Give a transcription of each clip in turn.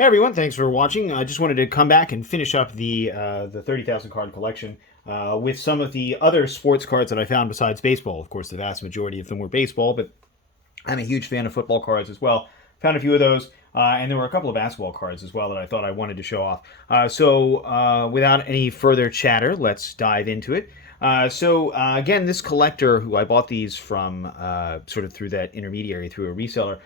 Hey everyone, thanks for watching. I just wanted to come back and finish up the 30,000 card collection with some of the other sports cards that I found besides baseball. Of course, the vast majority of them were baseball, but I'm a huge fan of football cards as well. Found a few of those, and there were a couple of basketball cards as well that I thought I wanted to show off. Without any further chatter, let's dive into it. Again, this collector who I bought these from sort of through that intermediary, through a reseller,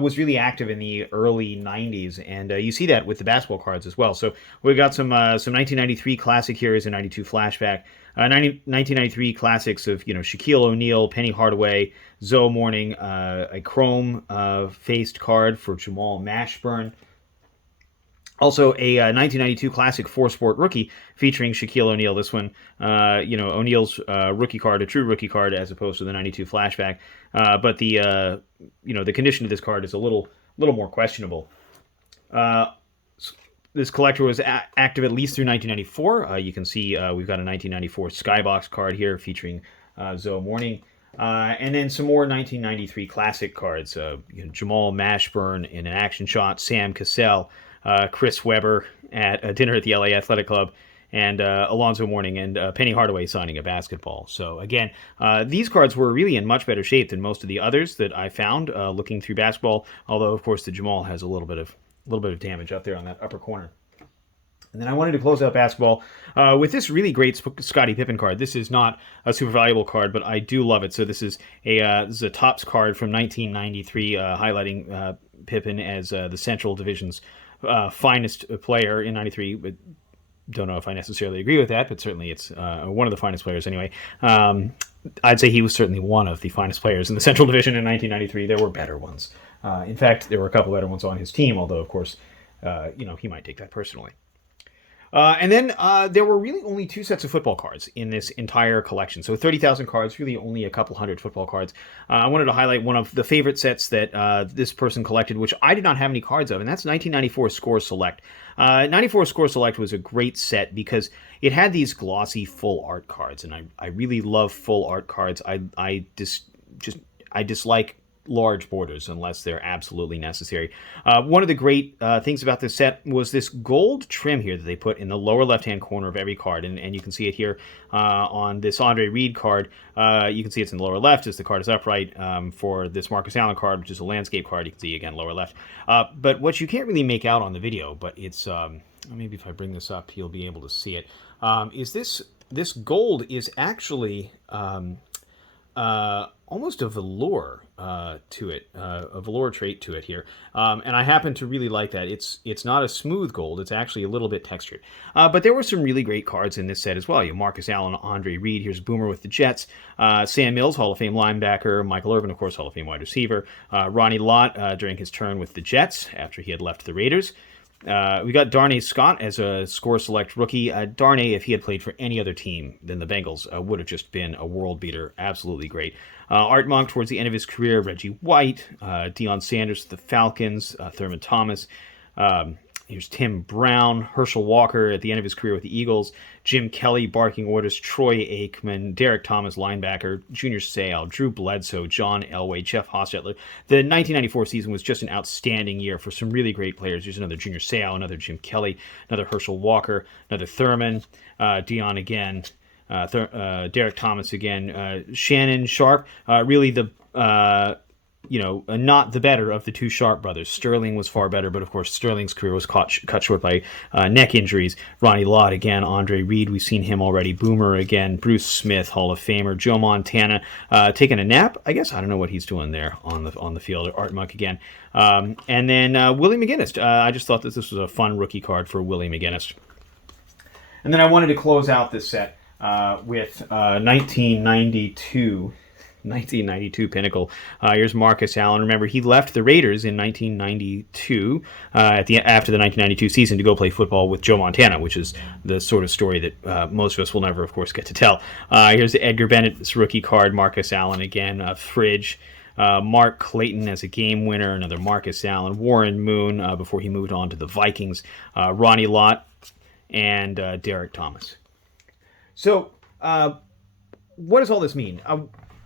was really active in the early 90s, and you see that with the basketball cards as well. So we got some 1993 classic here is a 92 flashback. 1993 classics of Shaquille O'Neal, Penny Hardaway, Zoe Morning, a chrome faced card for Jamal Mashburn. Also, a 1992 classic four-sport rookie featuring Shaquille O'Neal. This one, O'Neal's rookie card, a true rookie card, as opposed to the '92 flashback. But the condition of this card is a little more questionable. This collector was active at least through 1994. You can see we've got a 1994 Skybox card here featuring Zoe Morning. And then some more 1993 classic cards. Jamal Mashburn in an action shot, Sam Cassell, Chris Webber at a dinner at the LA Athletic Club, and Alonzo Mourning and Penny Hardaway signing a basketball. So again, these cards were really in much better shape than most of the others that I found looking through basketball. Although of course the Jamal has a little bit of damage up there on that upper corner. And then I wanted to close out basketball with this really great Scottie Pippen card. This is not a super valuable card, but I do love it. So this is a Topps card from 1993, highlighting Pippen as the Central Division's finest player in '93. But don't know if I necessarily agree with that, but certainly it's one of the finest players anyway. I'd say he was certainly one of the finest players in the Central Division in 1993. There were better ones. In fact, there were a couple better ones on his team, although, of course, he might take that personally. And then there were really only two sets of football cards in this entire collection. So 30,000 cards, really only a couple hundred football cards. I wanted to highlight one of the favorite sets that this person collected, which I did not have any cards of, and that's 1994 Score Select. 94 Score Select was a great set because it had these glossy full art cards, and I really love full art cards. I dislike large borders unless they're absolutely necessary. One of the great things about this set was this gold trim here that they put in the lower left-hand corner of every card, and you can see it here on this Andre Reed card. You can see it's in the lower left as the card is upright. For this Marcus Allen card, which is a landscape card, you can see again lower left. But what you can't really make out on the video, but it's maybe if I bring this up, you'll be able to see it. Is this gold is actually almost a velour to it, a velour trait to it here, and I happen to really like that. It's not a smooth gold; it's actually a little bit textured. But there were some really great cards in this set as well. You know, Marcus Allen, Andre Reed. Here's Boomer with the Jets. Sam Mills, Hall of Fame linebacker. Michael Irvin, of course, Hall of Fame wide receiver. Ronnie Lott during his turn with the Jets after he had left the Raiders. We got Darnay Scott as a Score Select rookie. Darnay, if he had played for any other team than the Bengals, would have just been a world beater. Absolutely great. Art Monk towards the end of his career. Reggie White. Deion Sanders, the Falcons. Thurman Thomas. Here's Tim Brown. Herschel Walker at the end of his career with the Eagles. Jim Kelly, barking orders. Troy Aikman. Derek Thomas, linebacker. Junior Seau. Drew Bledsoe. John Elway. Jeff Hostetler. The 1994 season was just an outstanding year for some really great players. There's another Junior Seau, another Jim Kelly, another Herschel Walker, another Thurman. Deion again. Derek Thomas again. Shannon Sharp. Really the... not the better of the two Sharp brothers. Sterling was far better, but of course Sterling's career was cut short by neck injuries. Ronnie Lott again, Andre Reed, we've seen him already. Boomer again, Bruce Smith, Hall of Famer. Joe Montana taking a nap, I guess. I don't know what he's doing there on the field. Art Monk again, and then Willie McGinnis. I just thought that this was a fun rookie card for Willie McGinnis. And then I wanted to close out this set with 1992 Pinnacle. Here's Marcus Allen. Remember, he left the Raiders in 1992 after the 1992 season to go play football with Joe Montana, which is the sort of story that most of us will never, of course, get to tell. Here's the Edgar Bennett's rookie card. Marcus Allen again. Fridge. Mark Clayton as a game winner. Another Marcus Allen. Warren Moon before he moved on to the Vikings. Ronnie Lott and Derek Thomas. So, what does all this mean?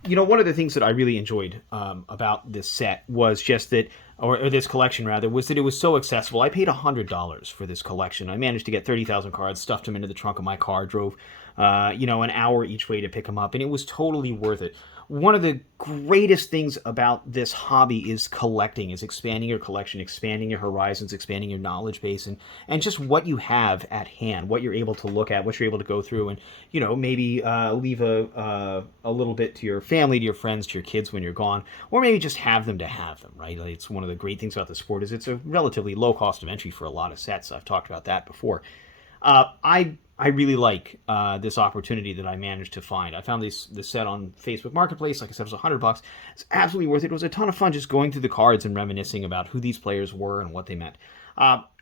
One of the things that I really enjoyed about this set was just that or this collection rather, was that it was so accessible. I paid $100 for this collection. I managed to get 30,000 cards, stuffed them into the trunk of my car, drove, an hour each way to pick them up, and it was totally worth it. One of the greatest things about this hobby is collecting, is expanding your collection, expanding your horizons, expanding your knowledge base, and just what you have at hand, what you're able to look at, what you're able to go through, and maybe leave a little bit to your family, to your friends, to your kids when you're gone, or maybe just have them to have them. Right? Like, it's one of the great things about the sport is it's a relatively low cost of entry for a lot of sets. I've talked about that before. I really like this opportunity that I managed to find. I found this set on Facebook Marketplace. Like I said, it was $100. It's absolutely worth it. It was a ton of fun just going through the cards and reminiscing about who these players were and what they meant.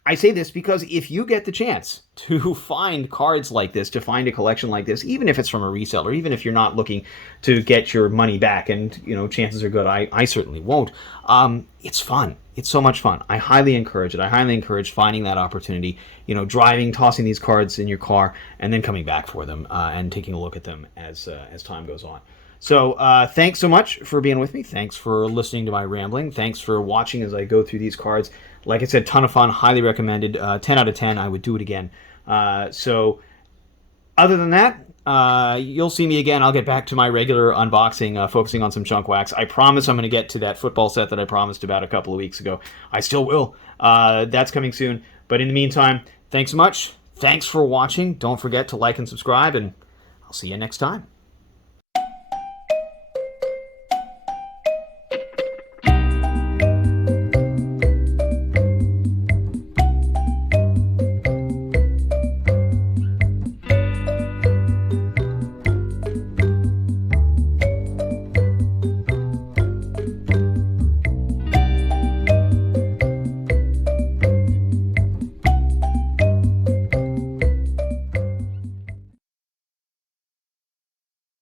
I say this because if you get the chance to find cards like this, to find a collection like this, even if it's from a reseller, even if you're not looking to get your money back, and chances are good I certainly won't, it's fun. It's so much fun. I highly encourage it. I highly encourage finding that opportunity, driving, tossing these cards in your car, and then coming back for them and taking a look at them as time goes on. So thanks so much for being with me. Thanks for listening to my rambling. Thanks for watching as I go through these cards. Like I said, ton of fun, highly recommended, 10 out of 10. I would do it again. So other than that, you'll see me again. I'll get back to my regular unboxing, focusing on some chunk wax. I promise I'm going to get to that football set that I promised about a couple of weeks ago. I still will. That's coming soon. But in the meantime, thanks so much. Thanks for watching. Don't forget to like and subscribe, and I'll see you next time.